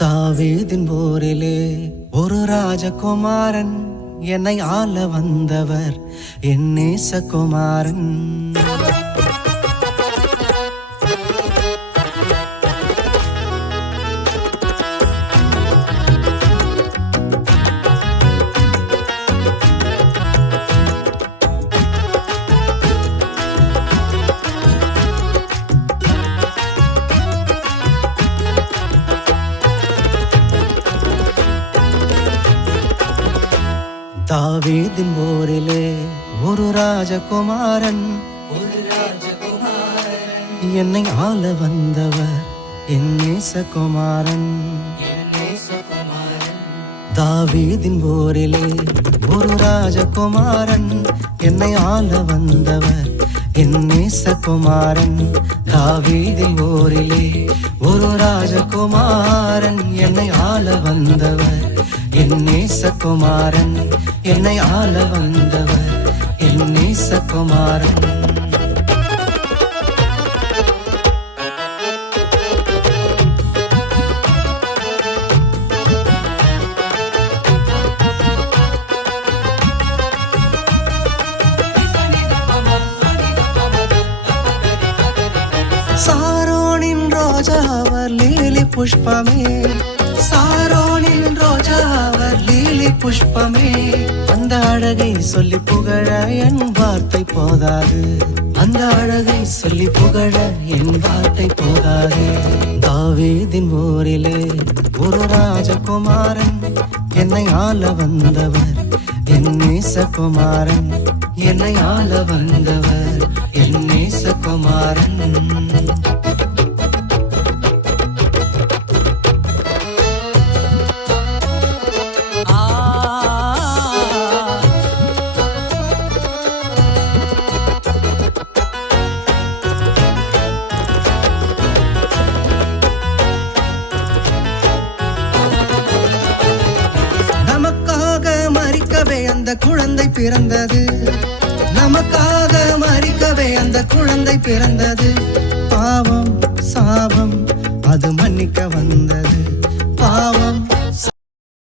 தாவீதின் போரிலே ஒரு ராஜகுமாரன் என்னை ஆள வந்தவர் என் நேசகுமாரன். தாவீதின் போரிலே ஒரு ராஜகுமாரன் என்னை ஆள வந்தவர் என் நேசகுமாரன். தாவீதின் போரிலே ஒரு ராஜகுமாரன் என்னை ஆள வந்தவர் என் நேசகுமாரன். தாவீதின் போரிலே ஒரு ராஜகுமாரன் என்னை ஆள வந்தவர் என் நேசகுமாரன். என்னை ஆள வந்தவர் என் நேசகுமாரன். சாரோனின் ரோஜா அவர் லீலி புஷ்பமே, சாரோனின் ரோஜா அவர் லீலி புஷ்பமே. அந்த அழகை சொல்லி புகழ என் வார்த்தை போதாது, அந்த அழகை சொல்லி புகழ என் வார்த்தை போதாது. தாவீதின் போரிலே ஒரு ராஜகுமாரன் என்னை ஆள வந்தவர் என் நேசகுமாரன். என்னை ஆள வந்தவர் என் நேசகுமாரன். அந்த குழந்தை பிறந்தது, நமக்காக மரிக்கவே அந்த குழந்தை பிறந்தது. பாவம் சாபம் அது மன்னிக்க வந்தது.